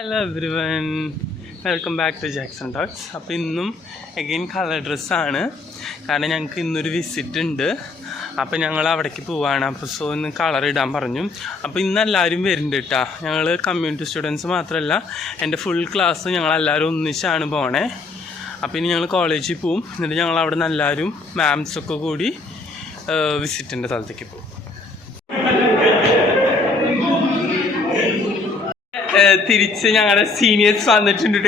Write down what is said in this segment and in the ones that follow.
Hello everyone, welcome back to Jackson talks. അപ്പോൾ ഇന്നും again colour ഡ്രസ്സാണ്. കാരണം ഞങ്ങൾക്ക് ഇന്നൊരു വിസിറ്റ് ഉണ്ട്. അപ്പോൾ ഞങ്ങൾ അവിടേക്ക് പോവാണ്. അപ്പോൾ സോ ഇന്ന് കളർ ഇടാൻ പറഞ്ഞു. അപ്പോൾ ഇന്ന് എല്ലാവരും വരുന്നുണ്ട് കേട്ടോ. ഞങ്ങൾ കമ്മ്യൂണിറ്റി സ്റ്റുഡൻസ് മാത്രമല്ല, എൻ്റെ ഫുൾ ക്ലാസ് ഞങ്ങളെല്ലാവരും ഒന്നിച്ചാണ് പോണേ. അപ്പോൾ ഇനി ഞങ്ങൾ കോളേജിൽ പോവും. എന്നിട്ട് ഞങ്ങൾ അവിടെ നിന്ന് എല്ലാവരും മാംസൊക്കെ കൂടി വിസിറ്റിൻ്റെ സ്ഥലത്തേക്ക് പോകും. തിരിച്ച് ഞങ്ങളുടെ സീനിയേഴ്സ് വന്നിട്ടുണ്ട്.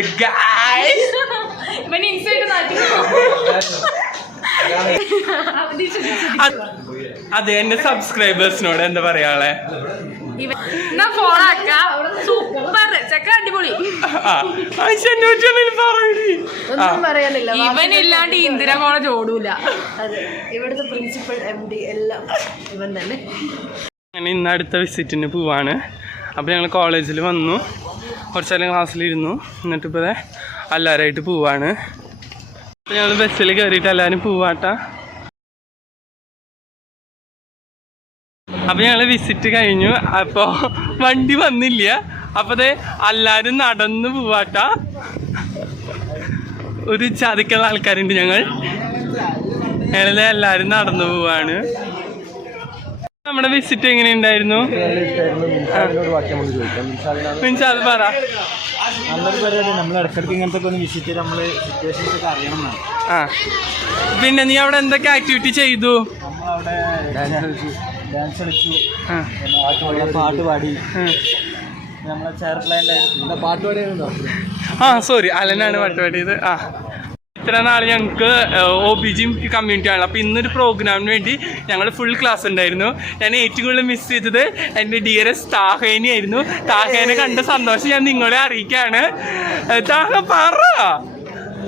അതെ, എന്റെ സബ്സ്ക്രൈബേഴ്സിനോട് എന്താ പറയാളെ, ഇവനില്ലാണ്ട് ഇന്ദിര കോളേജ് ഓടൂല. ഇവിടുത്തെ പ്രിൻസിപ്പൽ MD എല്ലാം ഇവൻ തന്നെ. അങ്ങനെ ഇന്ന് അടുത്ത വിസിറ്റിന് പോവാണ്. അപ്പോൾ ഞങ്ങൾ കോളേജിൽ വന്നു, കുറച്ച് നേരം ക്ലാസ്സിലിരുന്നു. എന്നിട്ടിപ്പോൾ എല്ലാവരുമായിട്ട് പോവാണ്. അപ്പോൾ ഞങ്ങൾ ബസ്സിൽ കയറിയിട്ട് എല്ലാവരും പോവാട്ടാ. അപ്പോൾ ഞങ്ങൾ വിസിറ്റ് കഴിഞ്ഞു. അപ്പോൾ വണ്ടി വന്നില്ല. അപ്പോൾ അതെ എല്ലാവരും നടന്ന് പോവാട്ടാ. ഒരു ചതിക്കുള്ള ആൾക്കാരുണ്ട്. ഞങ്ങളിത് എല്ലാവരും നടന്നു പോവാണ്. നമ്മുടെ വിസിറ്റ് എങ്ങനെയുണ്ടായിരുന്നു? മിൻസാദ് പറ. പിന്നെ നീ അവിടെ എന്തൊക്കെ ആക്ടിവിറ്റി ചെയ്തു? പാട്ട് പാടി. സോറി, അലനാണ് പാട്ട് പാടിയത്. ഇത്ര നാൾ ഞങ്ങൾക്ക് OBG കമ്മ്യൂണിറ്റി ആണല്ലോ. അപ്പോൾ ഇന്നൊരു പ്രോഗ്രാമിന് വേണ്ടി ഞങ്ങൾ ഫുൾ ക്ലാസ് ഉണ്ടായിരുന്നു. ഞാൻ ഏറ്റവും കൂടുതൽ മിസ് ചെയ്തത് എൻ്റെ ഡിയറസ്റ്റ് താഹേനെ ആയിരുന്നു. താഹേനെ കണ്ട സന്തോഷം ഞാൻ നിങ്ങളെ അറിയിക്കുകയാണ്. താഹ പറ.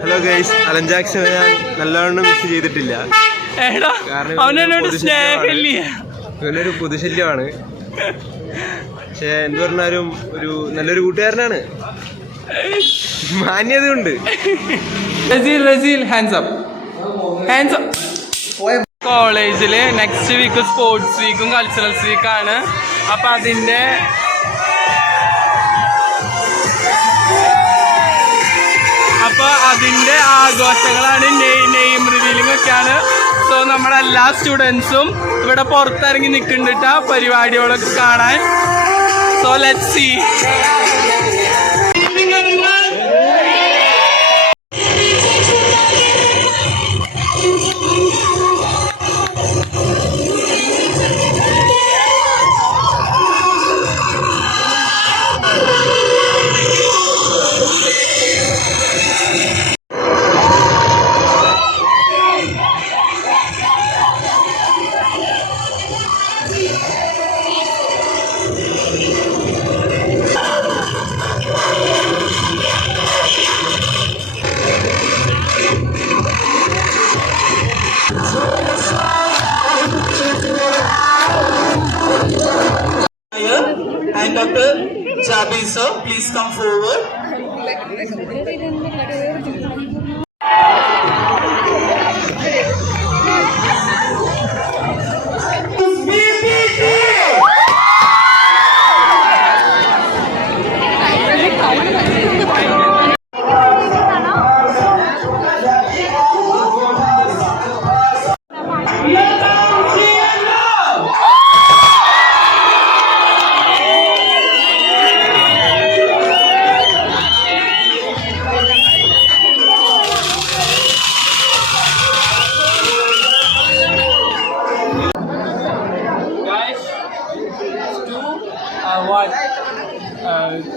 ഹലോ ഗൈസ്, അലൻ ജാക്സൺ ഞാൻ നല്ലവണ്ണം മിസ് ചെയ്തിട്ടില്ല. എടാ, അവനോട് സ്നേഹമില്ല. ഇവനൊരു പൊതുശല്യമാണ്. പക്ഷേ എന്ത് പറഞ്ഞാലും ഒരു നല്ലൊരു കൂട്ടുകാരനാണ്. മാന്യതയുണ്ട്. കോളേജിൽ നെക്സ്റ്റ് വീക്ക് സ്പോർട്സ് വീക്കും കൾച്ചറൽസ് വീക്കാണ്. അപ്പം അതിൻ്റെ ആഘോഷങ്ങളാണ്. നെയിം റിവീലിംഗ് ഒക്കെയാണ്. സോ നമ്മുടെ എല്ലാ സ്റ്റുഡൻസും ഇവിടെ പുറത്തിറങ്ങി നിൽക്കുന്നുണ്ട് പരിപാടികളൊക്കെ കാണാൻ. So let's see. And Dr. Jabi sir, please come forward.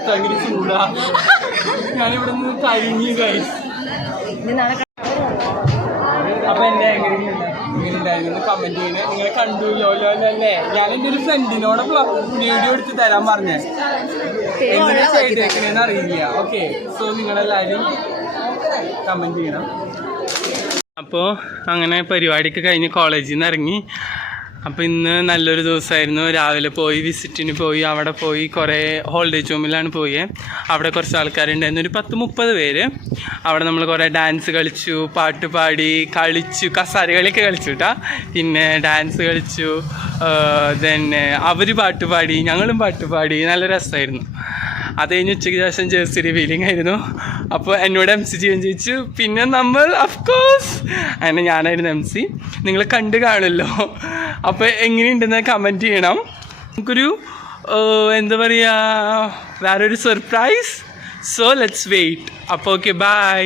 ഭയങ്കര ചൂടാ. ഞാനിവിടെ നിന്ന് കഴിഞ്ഞു ഗൈസ്. അപ്പൊ എന്നെ എങ്ങനെയുണ്ടായിരുന്നു കമന്റ് ചെയ്യണേ. നിങ്ങളെ കണ്ടുല്ലോ അല്ലേ? ഞാൻ എൻ്റെ ഒരു ഫ്രണ്ടിനോട് വീഡിയോ എടുത്ത് തരാൻ പറഞ്ഞേ. എങ്ങനെ ചെയ്തേക്കണേന്ന് അറിയില്ല. ഓക്കെ, സോ നിങ്ങളെല്ലാവരും കമന്റ് ചെയ്യണം. അപ്പോൾ അങ്ങനെ പരിപാടിയൊക്കെ കഴിഞ്ഞ് കോളേജിൽ നിന്ന് ഇറങ്ങി. അപ്പോൾ ഇന്ന് നല്ലൊരു ദിവസമായിരുന്നു. രാവിലെ പോയി വിസിറ്റിന് പോയി. അവിടെ പോയി കുറേ ഹോൾഡേജ് ഹോമിലാണ് പോയി. അവിടെ കുറച്ച് ആൾക്കാരുണ്ടായിരുന്നു, ഒരു 10-30 പേര്. അവിടെ നമ്മൾ കുറേ ഡാൻസ് കളിച്ചു, പാട്ട് പാടി, കളിച്ചു, കസാര കളിയൊക്കെ കളിച്ചു കേട്ടോ. പിന്നെ ഡാൻസ് കളിച്ചു. ദെൻ അവർ പാട്ട് പാടി, ഞങ്ങളും പാട്ട് പാടി. നല്ല രസമായിരുന്നു. അത് കഴിഞ്ഞ് ഉച്ചയ്ക്ക് ശേഷം ജേഴ്സി റിവീലിംഗ് ആയിരുന്നു. അപ്പോൾ എന്നോട് MC ചെയ്യാൻ ചോദിച്ചു. പിന്നെ നമ്മൾ അഫ്കോഴ്സ് അങ്ങനെ ഞാനായിരുന്നു MC. നിങ്ങൾ കണ്ടു കാണുമല്ലോ. അപ്പോൾ എങ്ങനെയുണ്ടെന്ന് കമൻറ്റ് ചെയ്യണം. നമുക്കൊരു എന്താ പറയുക വേറൊരു സർപ്രൈസ്. So let's wait. അപ്പോൾ ഓക്കെ ബൈ.